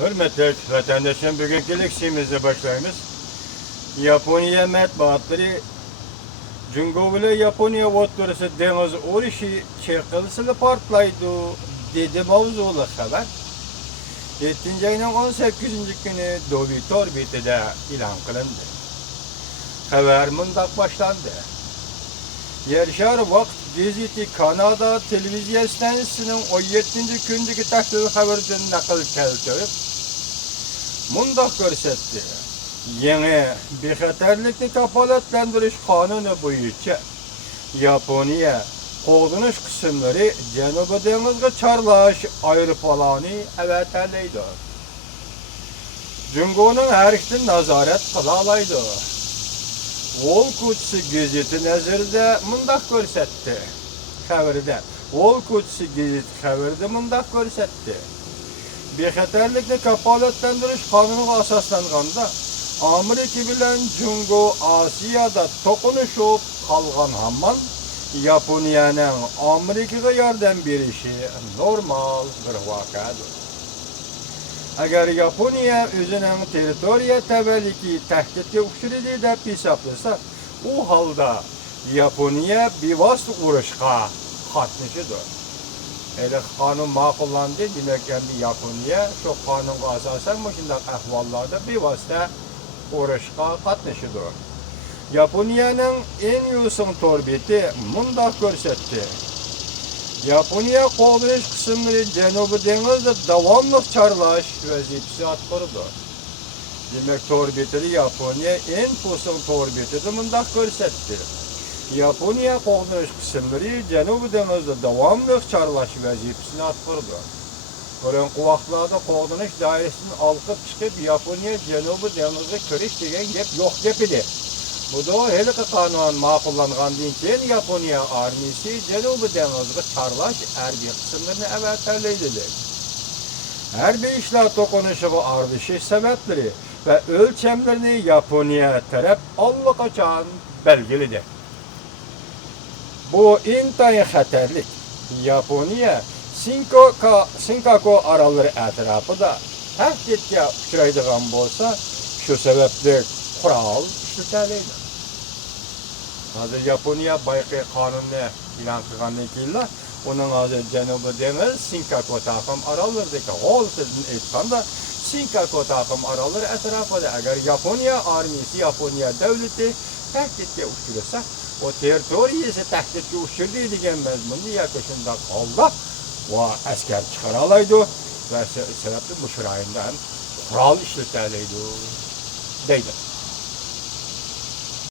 Hürmetli vatandaşım, bugünkü leksiyamızı başlayımız. Yaponiya matbuatları Cungo ile Yaponiya o'rtasida dengiz urushi chayqalishida portlaydi dedi mavzuli xabar. 7 ayning 18 kuni Dovitor betida e'lon qilindi. Xabar mundaq boshlandi. Yershar Vaqt gazeti Kanada televiziya stansiyasining 17 kundagi tahlil xabaridan naql keltirib, mundaq ko'rsatdi. Yeni bexatarlikni kafolatlantirish qonuni bo'yicha Yaponiya qo'g'dinish qismlari Janubiy dengizga chorlash aeroplanini avatarlaydi. Jungoning harakatini nazorat qila oladi. Volkutsi gazeti nazarida mundaq ko'rsatdi. Xabarida Volkutsi gazeti xabarida mundaq ko'rsatdi. Bexatarlikni kafolatlantirish qonuniga asoslanganda Amerika bilan Jungo Osiyada to'qnashib qolgan hamon Yaponiyaning Amerikaga yordam berishi normal bir voqeadir. Agar Yaponiya o'zining territoriya tavalliki tahdidga uchraydi deb hisoblasa, u holda Yaponiya bevosita urushga qatnashidir. Eğer qonun ma'qullandi, demak Yaponiya shu qonunga asosan shunday ahvollarda bevosita urushga qatnashidir. Yaponiyaning en yo'sin torbeti mundaq ko'rsatdi. Yaponiya qo'g'dirish qismlari Janubiy dengizda davomli chorlash vazifasi atqirdi. Demak, torbetida Yaponiya en yo'sin torbetida mundaq ko'rsatdi. Yaponiya qo'g'dirish qismlari Janubiy dengizda davomli chorlash vazifasini atqirdi. Qorong'u vaqtlarda qo'g'dirish doirasidan olqib chiqib, Yaponiya Janubiy dengizga kirish degan gap yo'q gap edi. Bu da haliqi qonun ma'qullangandan keyin Yaponiya armiyasi Janubiy dengizga chorlash harbiy qismlarini avatarlaydi. Harbiy ishlar to'qinishiga aralashish sabablari va o'lchamlarini Yaponiya taraf allaqachon belgiladi. Bu intayin xatarli. Yaponiya Senkaku orollari atrofida tahdidga uchraydigan bo'lsa, shu sababli qurol ishlatiladi. Hozir Yaponiya bayqi qonunni e'lon qilgandan keyin uning hozir Janubiy dengiz Senkaku taqim orollardagi g'olsidan aytganda Senkaku taqim orollari atrofida agar Yaponiya armiyasi, Yaponiya davlati tahdidga uchrasa, o territoriyasi tahdidga uchraydi degan mazmunda yoki shunday holda va askar chiqara oladi va sababli bu rayondan qurol ishlatiladi deydi.